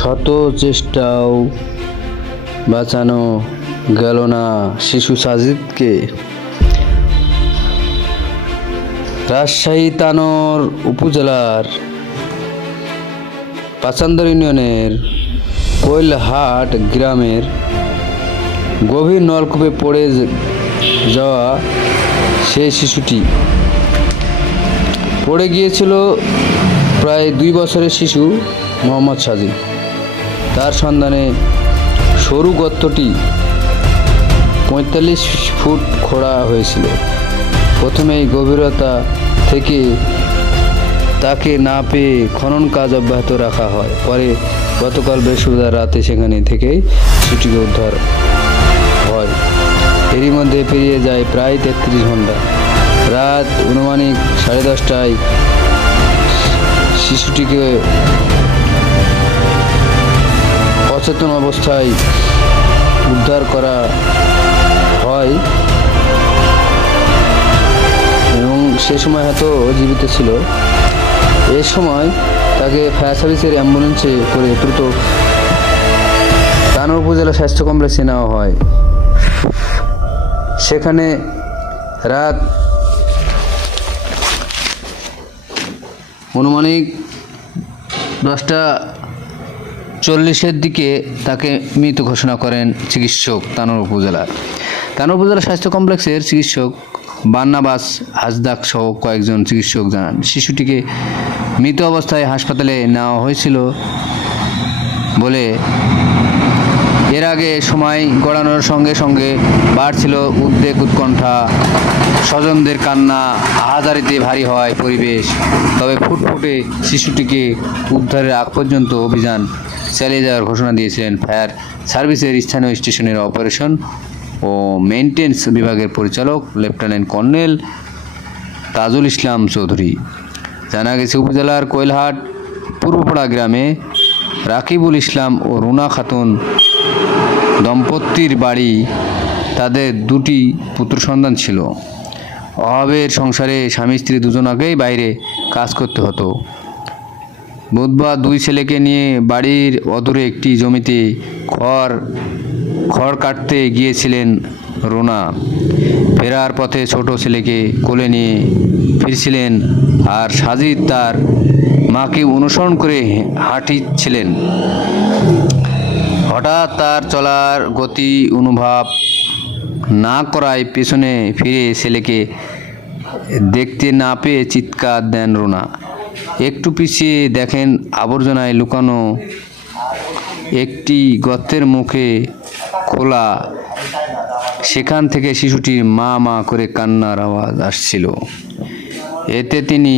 শত চেষ্টাও বাঁচানো গেল না শিশু সাজিদকে। রাজশাহী তানোর উপজেলার পাচান্দর ইউনিয়নের কোয়েলহাট গ্রামের গভীর নলকূপে পড়ে যাওয়া সেই শিশুটি। পড়ে গিয়েছিল প্রায় দুই বছরের শিশু মোহাম্মদ সাজিদ। তার সন্ধানে সরু গর্তটি পঁয়তাল্লিশ ফুট খোঁড়া হয়েছিল। প্রথমেই গভীরতা থেকে তাকে না পেয়ে খনন কাজ অব্যাহত রাখা হয়। পরে গতকাল বৃহস্পতিবার রাতে সেখানে থেকেই শিশুটিকে উদ্ধার হয়। এরই মধ্যে পেরিয়ে যায় প্রায় তেত্রিশ ঘণ্টা রাত অনুমানিক সাড়ে দশটায় শিশুটিকে অচেতন অবস্থায় উদ্ধার করা হয়। এবং সে সময় হয়তো জীবিত ছিল। এ সময় তাকে ফায়ার সার্ভিসের অ্যাম্বুলেন্সে করে দ্রুত তানোর উপজেলা স্বাস্থ্য কমপ্লেক্সে নেওয়া হয়। সেখানে রাত অনুমানিক দশটা চল্লিশের দিকে তাকে মৃত ঘোষণা করেন চিকিৎসক তানোর উপজেলার তানোর উপজেলা স্বাস্থ্য কমপ্লেক্সের চিকিৎসক বান্নাবাস হাজদাক সহ কয়েকজন চিকিৎসক জানান। শিশুটিকে মৃত অবস্থায় হাসপাতালে নেওয়া হয়েছিল বলে এর আগে সময় গড়ানোর সঙ্গে সঙ্গে বাড়ছিল উদ্বেগ, উৎকণ্ঠা, স্বজনদের কান্না আহাজারিতে ভারী হয় পরিবেশ। তবে ফুটফুটে শিশুটিকে উদ্ধারের আগ পর্যন্ত অভিযান চালিয়ে যাওয়ার ঘোষণা দিয়েছিলেন ফায়ার সার্ভিসের স্থানীয় স্টেশনের অপারেশন ও মেনটেন্স বিভাগের পরিচালক লেফটেন্যান্ট কর্নেল তাজুল ইসলাম চৌধুরী। জানা গেছে, উপজেলার কোয়েলহাট, পূর্বপাড়া গ্রামে রাকিবুল ইসলাম ও রুনা খাতুন দম্পতির বাড়ি তাদের দুটি পুত্র সন্তান ছিল। অভাবের সংসারে স্বামী স্ত্রী দুজনাকেই বাইরে কাজ করতে হতো। বুধবার দুই ছেলেকে নিয়ে বাড়ির অদূরে একটি জমিতে খড় খড় কাটতে গিয়েছিলেন রোনা। ফেরার পথে ছোট ছেলেকে কোলে নিয়ে ফিরছিলেন আর সাজিদ তার মাকে অনুসরণ করে হাঁটিছিলেন। হঠাৎ তার চলার গতি অনুভব না করায় পেছনে ফিরে ছেলেকে দেখতে না পেয়ে চিৎকার দেন রোনা। একটু পিছিয়ে দেখেন আবর্জনায় লুকানো একটি গর্তের মুখে খোলা সেখান থেকে শিশুটির মা মা করে কান্নার আওয়াজ আসছিল। এতে তিনি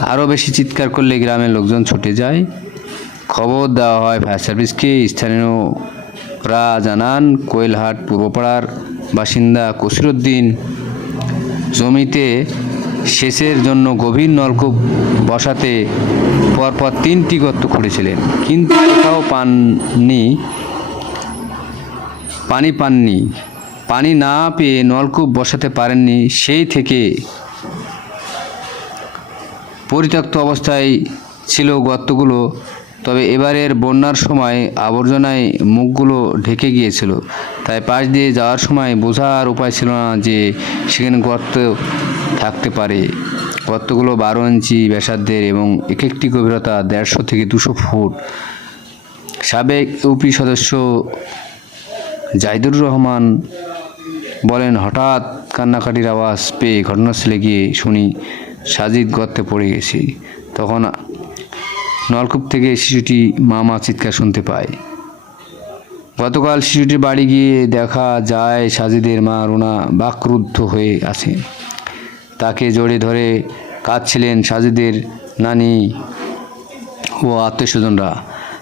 আরও বেশি চিৎকার করলে গ্রামের লোকজন ছুটে যায়। খবর দেওয়া হয়, ফায়ার সার্ভিসকে স্থানীয়রা জানান, কোয়েলহাট পূর্বপাড়ার বাসিন্দা কসিরুদ্দিন। জমিতে সেচের জন্য গভীর নলকূপ বসাতে পরপর তিনটি গর্ত খুঁড়েছিলেন। কিন্তু কোথাও পাননি, পানি পাননি। পানি না পেয়ে নলকূপ বসাতে পারেননি, সেই থেকে পরিত্যক্ত অবস্থায় ছিল গর্তগুলো। তবে এবারের বন্যার সময় আবর্জনায় মুখগুলো ঢেকে গিয়েছিল। তাই পাশ দিয়ে যাওয়ার সময় বোঝার উপায় ছিল না যে সেখানে গর্ত থাকতে পারে। গর্তগুলো বারো ইঞ্চি ব্যাসার্ধের এবং এক একটি গভীরতা দেড়শো থেকে দুশো ফুট। সাবেক ইউপি সদস্য জাহিদুর রহমান বলেন, হঠাৎ কান্নাকাটির আওয়াজ পেয়ে ঘটনাস্থলে গিয়ে শুনি সাজিদ গর্তে পড়ে গেছি। তখন নলকূপ থেকে শিশুটি মা মা চিৎকার শুনতে পায়। গতকাল শিশুটির বাড়ি গিয়ে দেখা যায় সাজিদের মা রুনা বাকরুদ্ধ হয়ে আছে তাকে জড়িয়ে ধরে কাঁদছিলেন সাজিদের নানি ও আত্মীয়স্বজনরা।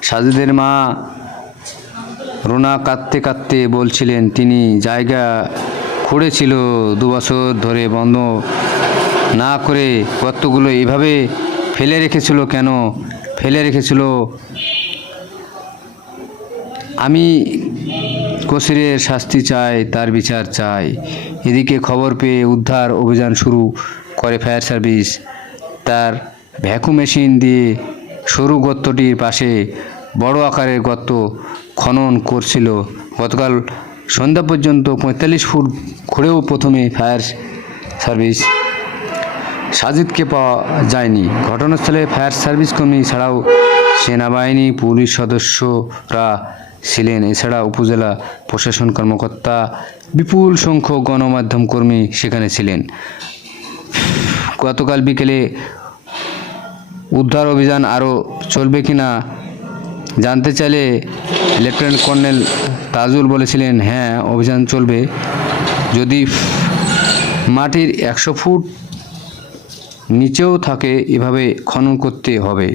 সাজিদের মা রোনা কাঁদতে কাঁদতে বলছিলেন, তিনি জায়গা খুঁড়েছিল দু বছর ধরে, বন্ধ না করে গর্তগুলো এভাবে ফেলে রেখেছিল কেন? ফেলে রেখেছিল। আমি কসিরের শাস্তি চাই তার বিচার চাই এদিকে খবর পেয়ে উদ্ধার অভিযান শুরু করে ফায়ার সার্ভিস। তার ভ্যাকুম মেশিন দিয়ে সরু গর্তটির পাশে বড় আকারের গর্ত খনন করছিল। গতকাল সন্ধ্যা পর্যন্ত পঁয়তাল্লিশ ফুট খুঁড়েও প্রথমে ফায়ার সার্ভিস সাজিদকে পাওয়া যায়নি। ঘটনাস্থলে ফায়ার সার্ভিস কর্মী ছাড়াও সেনাবাহিনী, পুলিশ সদস্যরা ছিলেন। এছাড়া উপজেলা প্রশাসন কর্মকর্তা বিপুল সংখ্যক গণমাধ্যম কর্মী সেখানে ছিলেন। গতকাল বিকেলে উদ্ধার অভিযান আরও চলবে কিনা জানতে চাইলে লেফটেন্যান্ট কর্নেল তাজুল বলেছিলেন হ্যাঁ অভিযান চলবে। যদি মাটির একশো ফুট নিচেও থাকে, এভাবে খনন করতে হবে।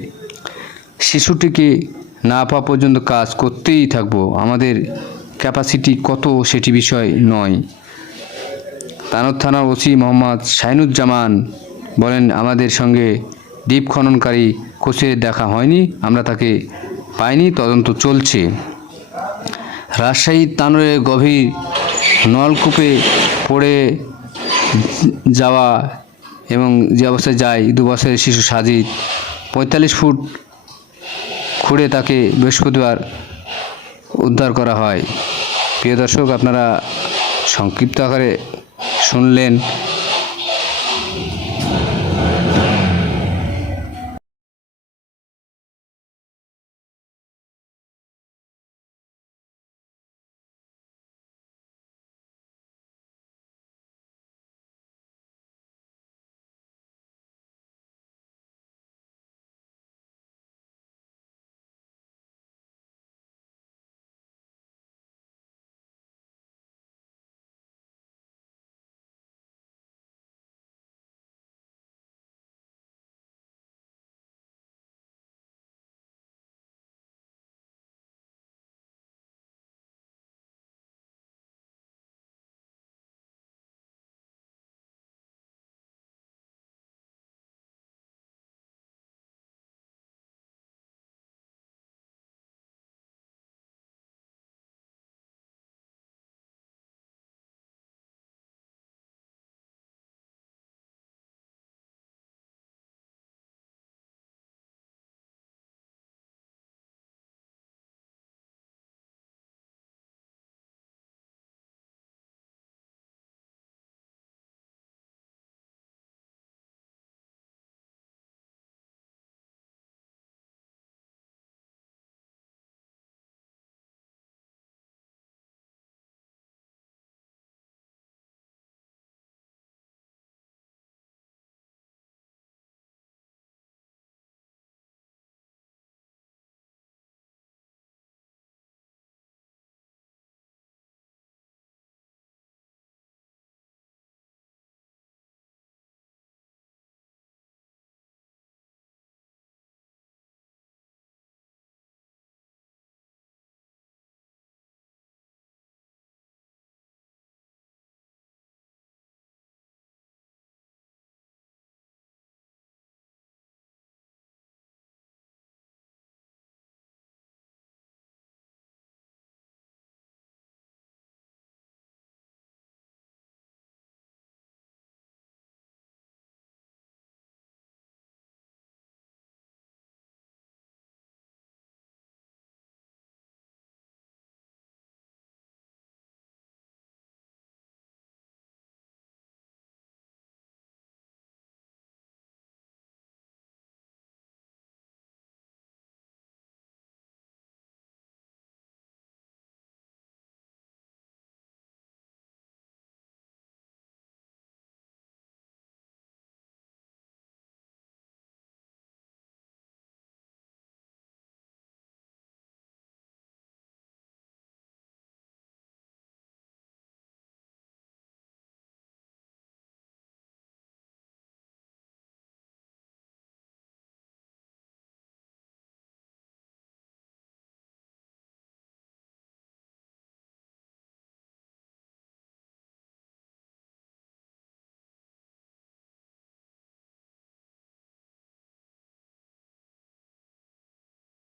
শিশুটিকে না পাওয়া পর্যন্ত কাজ করতেই থাকব। আমাদের ক্যাপাসিটি কত সেটি বিষয় নয়। তানদ থানার ওসি মোহাম্মদ শাহিনুজ্জামান বলেন, আমাদের সঙ্গে দ্বীপ খননকারী কোচের দেখা হয়নি, আমরা তাকে পাইনি, তদন্ত চলছে। রাজশাহী তানোরে গভীর নলকূপে পড়ে যাওয়া এবং যে অবস্থায় যায় দু বছরের শিশু সাজিদ, পঁয়তাল্লিশ ফুট খুঁড়ে তাকে বৃহস্পতিবার উদ্ধার করা হয়। প্রিয় দর্শক আপনারা সংক্ষিপ্ত আকারে শুনলেন